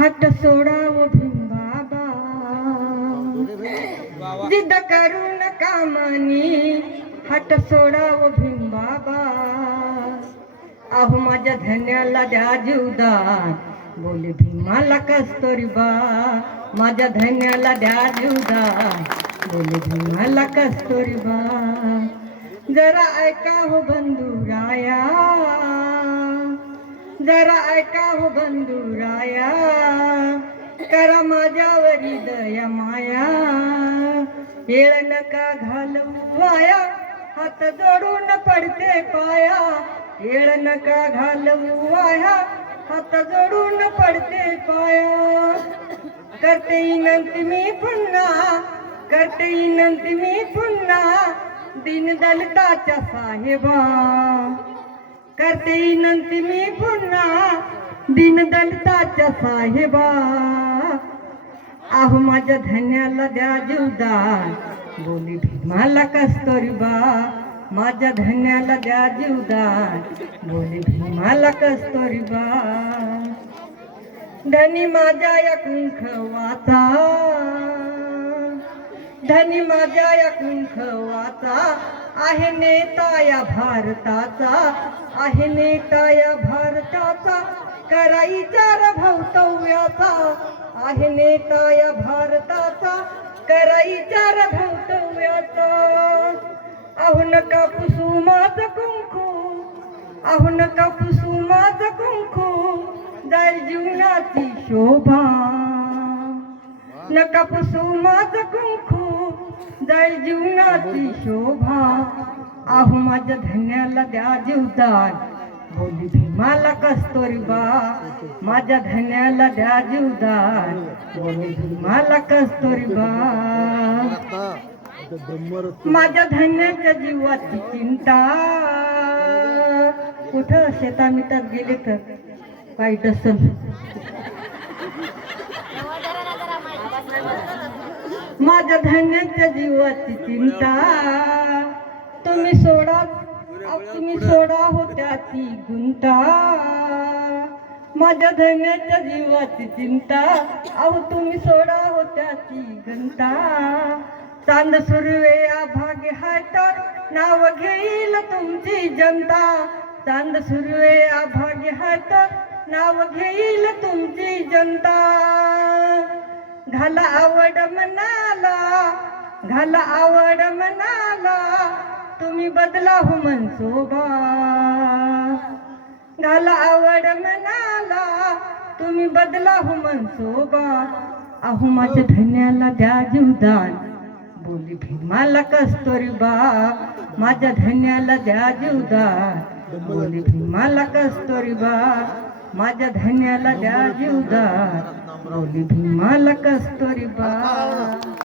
हात सोडाव ओ जिद्द करू नका मनी हात सोडा ओ अहो माझ्या धन्याला द्या जीवदान बोले भीमाला कस्तुरी बा. माझ्या धन्याला द्या जीवदान बोले भीमाला कस्तुरी बा. जरा ऐका हो बंधुराया जरा ऐका हो बंधुराया करा माझ्यावरी दया माया. येळ नका घालवू वाया. हात जोडून पडते पाया. येळ नका घालवू वाया. हात जोडून पडते पाया. करते विनंती मी पुन्हा. करते विनंती मी पुन्हा. दीनदलिताच्या साहेबा. करते विनंती मी पुन्हा. दीनदलिताच्या साहेबा. आहो माझ्या धन्याला द्या जीवदान. बोली भीमाला कस्तुरी बा माझ्या धन्याला द्या जीवदान. बोली भीमाला कस्तुरी बा. धनी माझ्या या कुंख वाचा धनी माझ्या या कुंख वाचा आहे नेता या भारताचा. आहे नेता या भारताचा. करा विचार भवतव्याचा आहे नेता या भारताचा करा विचार भवतव्याचा अहो नका पुसू माझं कुंकू अहो नका पुसू माझं कुंकू जाईल जीवनाची शोभा. नका पुसू माझं कुंकू जाईल जीवनाची शोभा. अहो माझ्या धन्याला द्या जीवदान. बोली भीमाला कस्तुरी बा माझ्या धन्याला द्या जीवदार बोली भीमाला कस्तुरी बा. माझ्या धन्याच्या जीवाची चिंता. कुठं शेतामितात गेले तर वाईट असल माझ्या धन्याच्या जीवाची चिंता. तुम्ही सोडा होत्या ती गुंता. माझ्या धन्याच्या जीवाची चिंता. अहो तुम्ही सोडा होत्या ती गुंता चांद सुरवे भाग्य हाय तर नाव घेईल तुमची जनता. चांद सुरवे भाग्य हाय तर नाव घेईल तुमची जनता. घाला आवड मनाला घाला आवड मनाला. तुम्ही बदला हो मनसोबा. घाला आवड मनाला तुम्ही बदला हो मनसोबा. अहो माझ्या धन्याला द्या जीवदान. बोली भीमाला कस्तुरी बा. माझ्या धन्याला द्या जीवदान. बोली भीमाला कस्तुरी बा. माझ्या धन्याला द्या जीवदान. बोली भीमाला कस्तुरी बा.